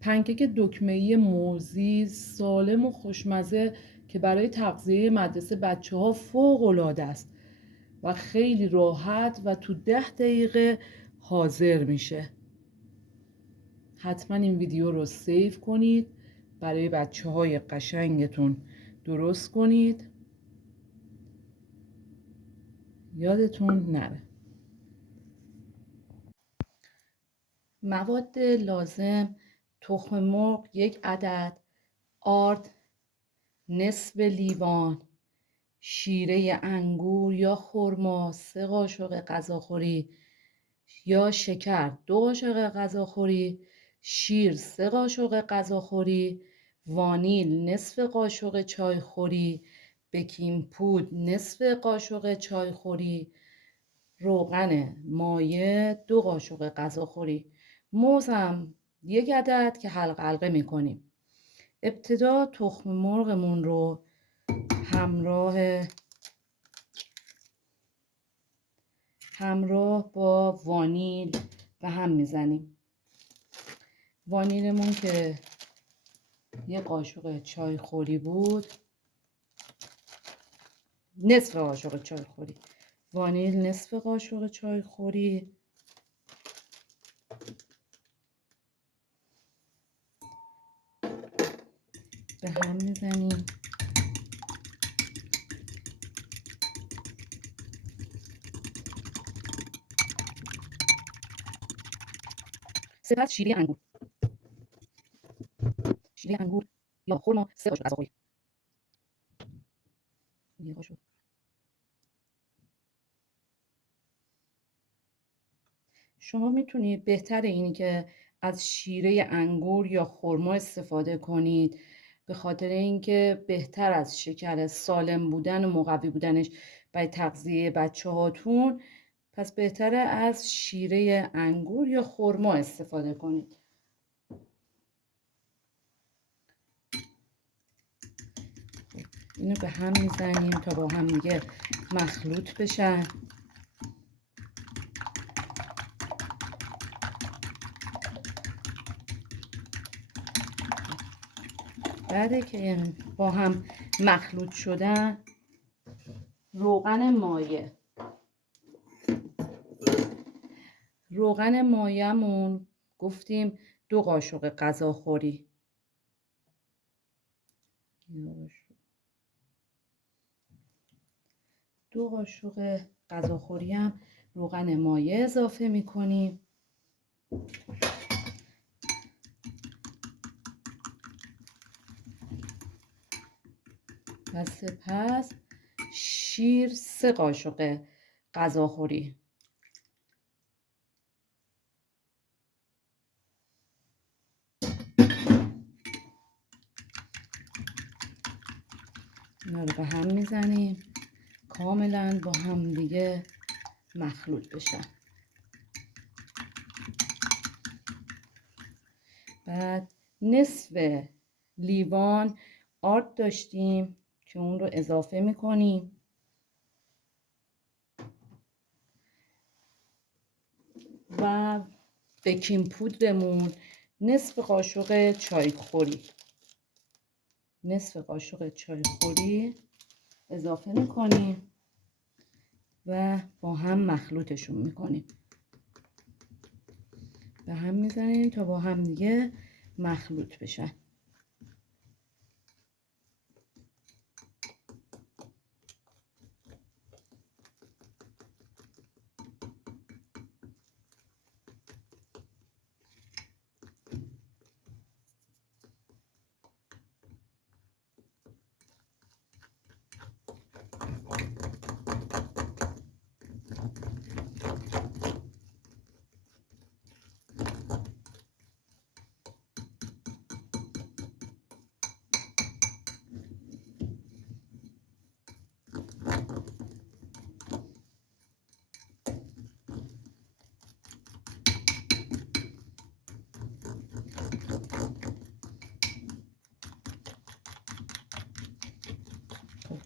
پنکیک دکمه‌ای موزی سالم و خوشمزه که برای تغذیه مدرسه بچه‌ها فوق‌العاده است و خیلی راحت و تو 10 دقیقه حاضر میشه. حتما این ویدیو رو سیو کنید، برای بچه‌های قشنگتون درست کنید، یادتون نره. مواد لازم: تخم مرغ 1 عدد، آرد نصف لیوان، شیره انگور یا خرما 3 قاشق غذاخوری یا شکر 2 قاشق غذاخوری، شیر 3 قاشق غذاخوری، وانیل نصف قاشق چایخوری، بیکینگ پودر نصف قاشق چایخوری، روغن مایع 2 قاشق غذاخوری، موزم 1 عدد که حلقه حلقه میکنیم. ابتدا تخم مرغمون رو همراه با وانیل به هم میزنیم. وانیلمون که 1 قاشق چایخوری بود، نصف قاشق چایخوری، وانیل نصف قاشق چایخوری، به هم میزنیم. سپس شیره انگور یا خرما 3 قاشق غذاخوری. شما میتونید، بهتر اینی که از شیره انگور یا خرما استفاده کنید، به خاطر اینکه بهتر از شکر سالم بودن و مقوی بودنش برای تغذیه بچه هاتون، پس بهتره از شیره انگور یا خرما استفاده کنید. اینو به هم میزنیم تا با هم دیگه مخلوط بشن. بعد که با هم مخلوط شدن، روغن مایعمون گفتیم 2 قاشق غذاخوری. 2 قاشق غذاخوری هم روغن مایع اضافه میکنیم. و سپس شیر 3 قاشق غذاخوری. اینا رو به هم میزنیم کاملا با هم دیگه مخلوط بشن. بعد نصف لیوان آرد داشتیم که اون رو اضافه میکنیم. و بیکینگ پودرمون نصف قاشق چایخوری اضافه میکنیم و با هم مخلوطشون میکنیم. به هم میزنیم تا با هم دیگه مخلوط بشن.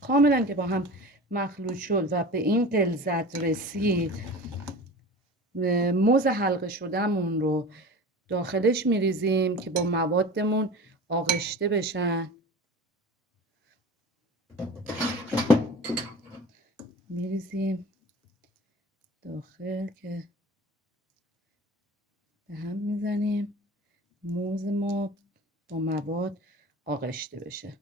کاملا که با هم مخلوط شد و به این غلظت رسید، موز حلقه شدهمون رو داخلش میریزیم که با موادمون آغشته بشن. میریزیم داخل که به هم میزنیم، موز ما با مواد آغشته بشه.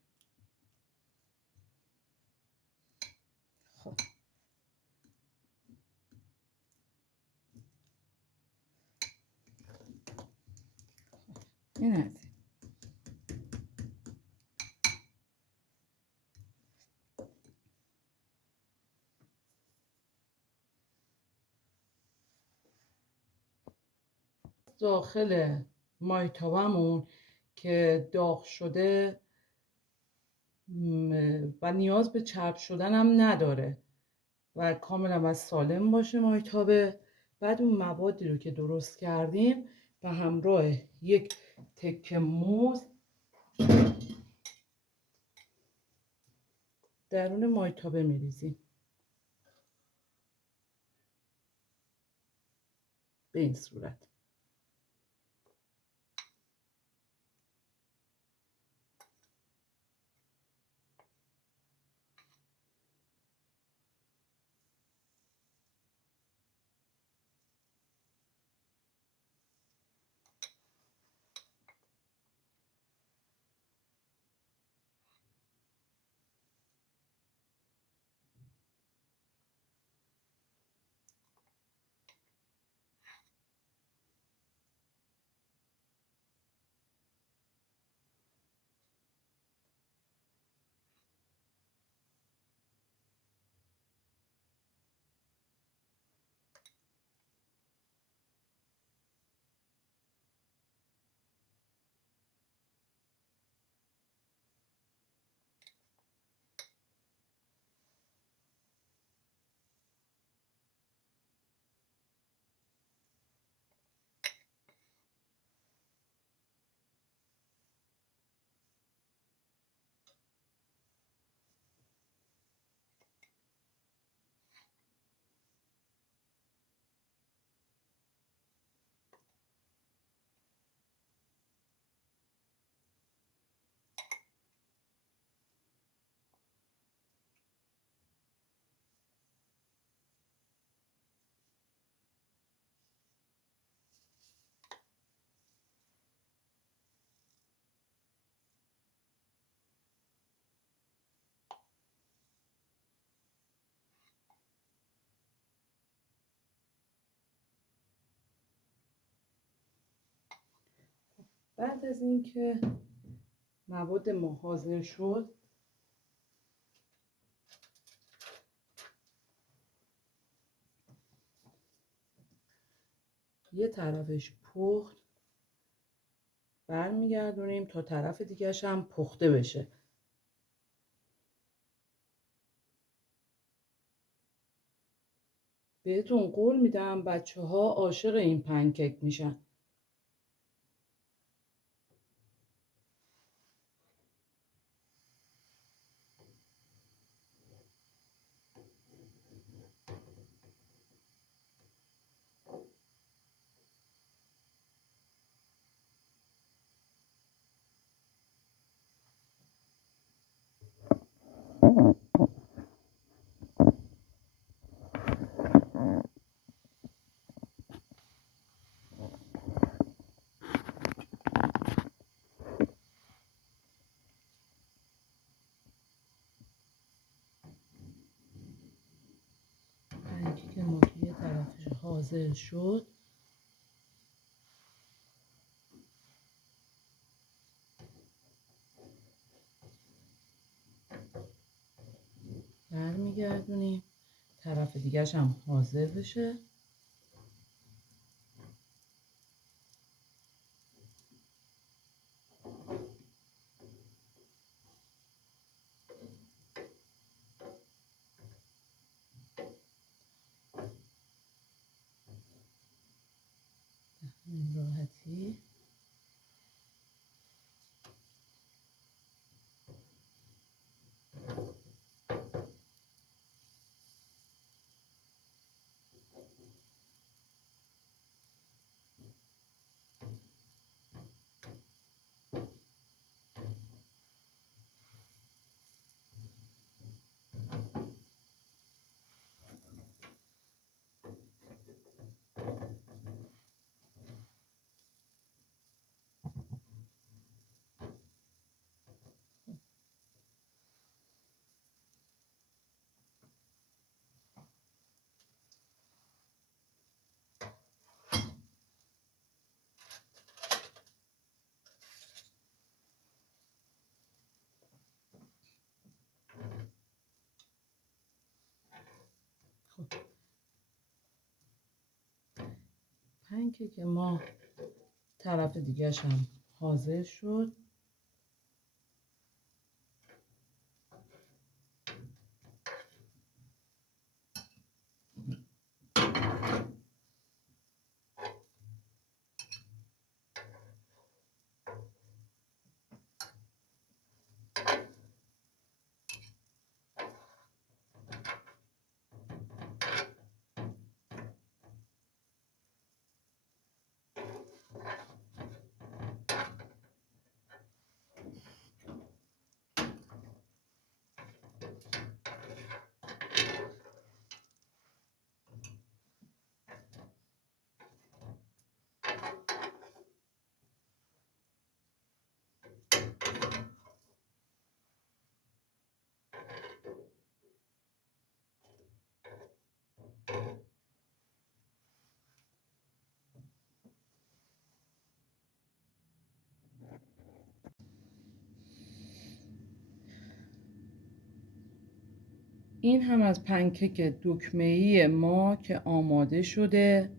خب این از این. داخل مایتابمون که داغ شده و نیاز به چرب شدن هم نداره و کاملا باید سالم باشه مایتابه. بعد اون موادی رو که درست کردیم به همراه یک تکه موز درون مایتابه میریزیم به این صورت. بعد از اینکه مواد ما حاضر شد یه طرفش پخت برمیگردونیم تا طرف دیگه‌ش هم پخته بشه. بهتون قول میدم بچه‌ها عاشق این پنکیک میشن. پنکیک ما که یه طرفش حاضر شد برمیگردونیم طرف دیگه‌ش هم حاضر بشه. این راحتی پنکیک ما طرف دیگه‌ش هم حاضر شد. این هم از پنکیک دکمه‌ای ما که آماده شده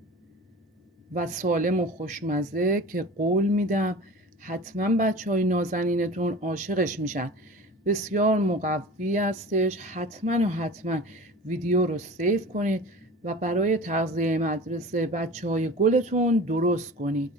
و سالم و خوشمزه که قول میدم حتما بچه‌های نازنینتون عاشقش میشن. بسیار مقوی هستش. حتما ویدیو رو سیو کنید و برای تغذیه مدرسه بچه‌های گلتون درست کنید.